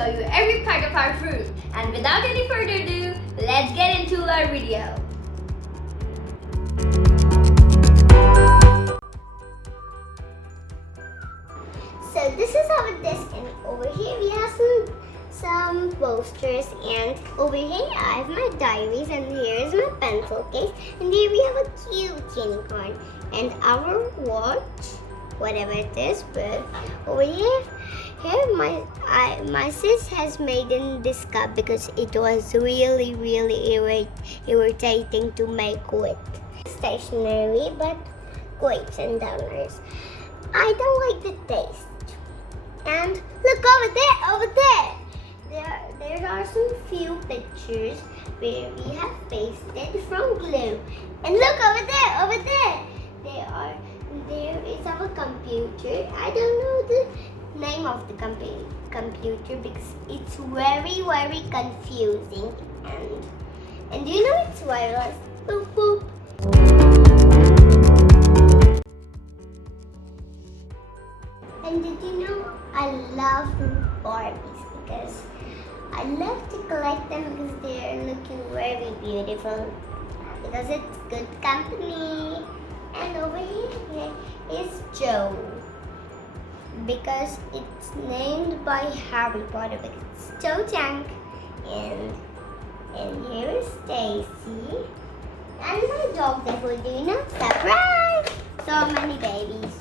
show you every part of our fruit. And without any further ado, let's get into our video. So this is our desk, and over here we have some posters, and over here I have my diaries, and here is my pencil case, and here we have a cute unicorn and our watch, whatever it is. But over here my sis has made in this cup because it was really irritating to make with stationery, but grapes and downers. I don't like the taste. And look over there. There are some few pictures where we have pasted from glue. And look over there. There is our computer. I don't know the name of the computer because it's very confusing. And you know it's wireless. Boop boop. And did you know I love Barbies because I love to collect them because they're looking very beautiful, because it's good company. And over here is Joe because it's named by Harry Potter because it's Joe Chang. And here is Stacy and my dog Devildina. Surprise! So many babies.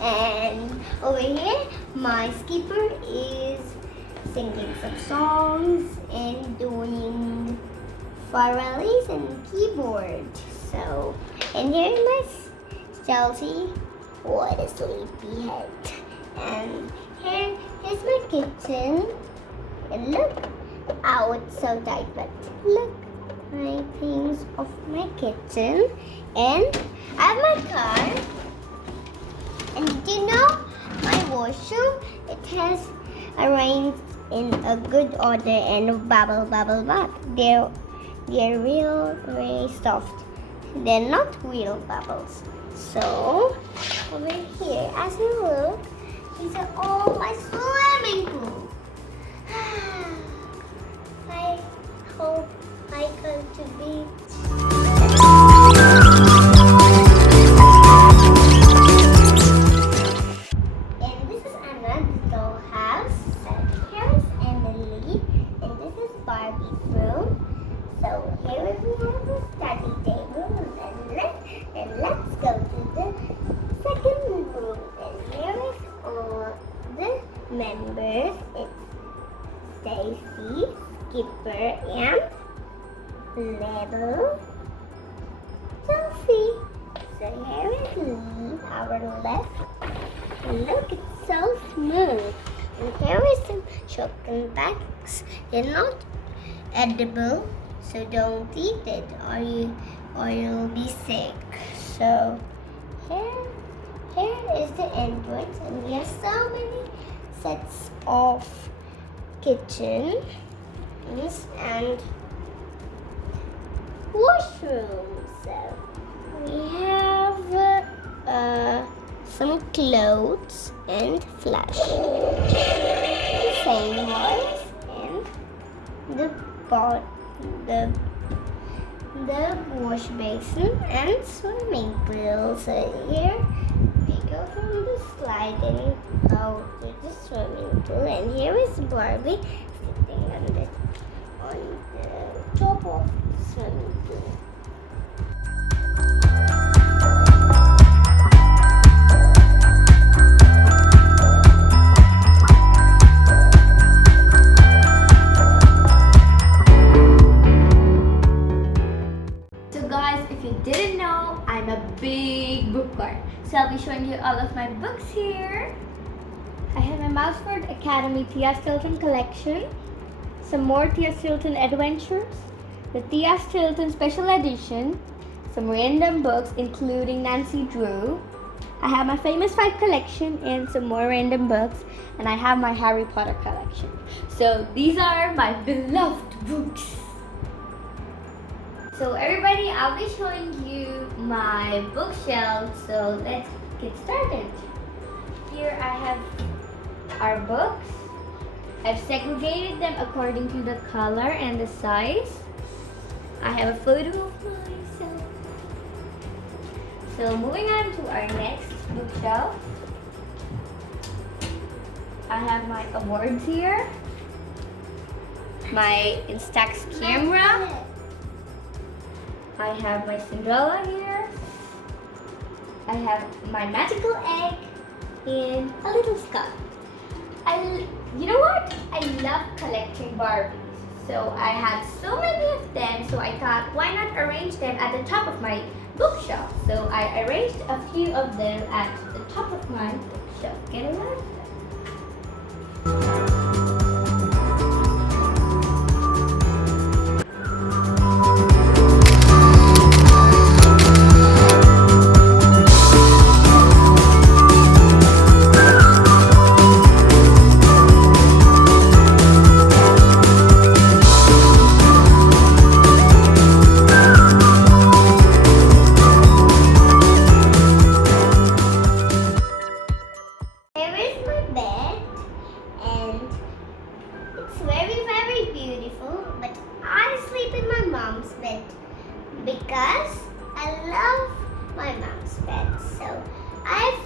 And over here, my skipper is singing some songs and doing farrellies and keyboard. So, and here is my Chelsea. What a sleepyhead. And here's my kitchen. And look, oh, it's so tight, but look, my things of my kitchen. And I have my car. And did you know my washroom? It has arranged in a good order and bubble. They're really soft. They're not real bubbles. So over here, as you look, these are all my swimming pool. I hope I come to beach. Barbie's room. So here we have a study table, and let's go to the second room. And here is all the members. It's Stacy, Skipper, and little Chelsea. So here is Lee, our left. And look, it's so smooth. And here is some chocolate bags. They're not edible, so don't eat it or you'll be sick. So here is the entrance, and we have so many sets of kitchens and washrooms. So we have some clothes and flash, the same ones, and the wash basin and swimming pool. So here we go from the slide and out to the swimming pool. And here is Barbie sitting on the top of the swimming pool. If you didn't know, I'm a big bookworm. So I'll be showing you all of my books here. I have my Mouseford Academy Thea Stilton collection, some more Thea Stilton adventures, the Thea Stilton special edition, some random books including Nancy Drew. I have my Famous Five collection and some more random books, and I have my Harry Potter collection. So these are my beloved books. So everybody, I'll be showing you my bookshelf, so let's get started. Here I have our books, I've segregated them according to the color and the size. I have a photo of myself. So moving on to our next bookshelf. I have my awards here. My Instax camera. I have my Cinderella here. I have my magical egg and a little skull. You know what? I love collecting Barbies. So I had so many of them, so I thought, why not arrange them at the top of my bookshelf? So I arranged a few of them at the top of my bookshelf. Get it right? Here is my bed, and it's very, very beautiful. But I sleep in my mom's bed because I love my mom's bed. So I've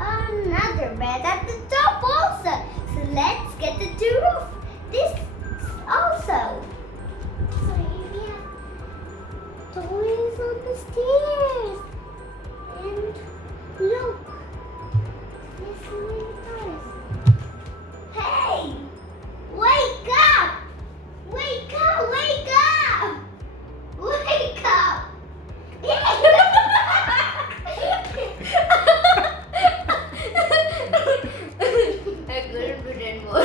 another bed at the top also. So let's get the tour of this also. So here we have toys on the stairs, and look. Hey! Wake up! Wake up! Wake up! Wake up! I couldn't put in more.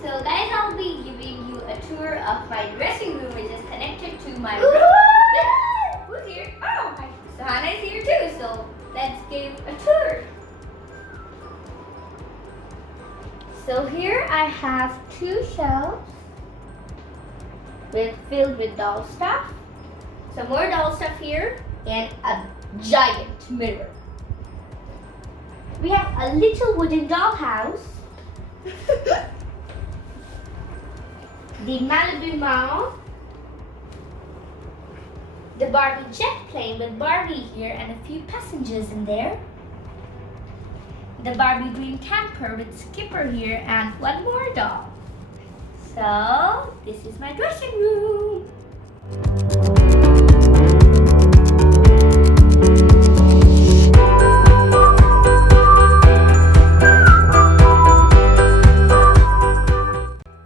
So guys, I'll be giving you a tour of my dressing room, which is connected to my room. Who's here? Oh, hi. So Hannah is here too. So let's give a tour. So here I have two shelves filled with doll stuff. Some more doll stuff here and a giant mirror. We have a little wooden dollhouse. The Malibu Mall. The Barbie jet plane with Barbie here and a few passengers in there. The Barbie green camper with Skipper here and one more doll. So, this is my dressing room.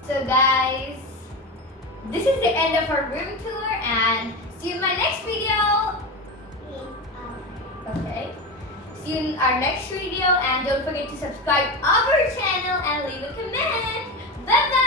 So guys, this is the end of our room tour and see you in my next video. Okay. See you in our next video and don't forget to subscribe our channel and leave a comment. Bye bye.